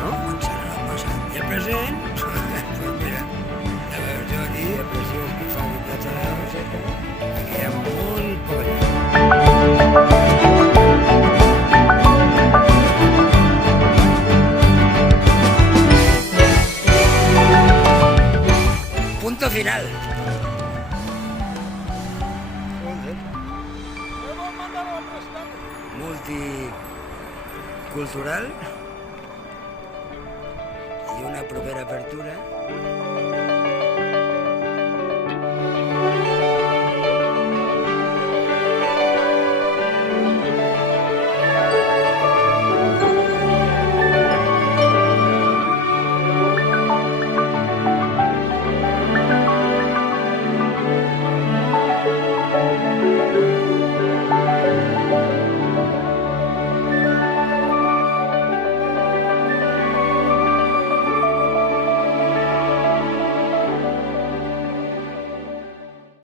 no? Quan serà el passat i el present, doncs mira, ja veus jo aquí, el preciós que fa habitatge de la Roseta, aquí hi ha molt poca gent. Punto final. Multicultural i una propera apertura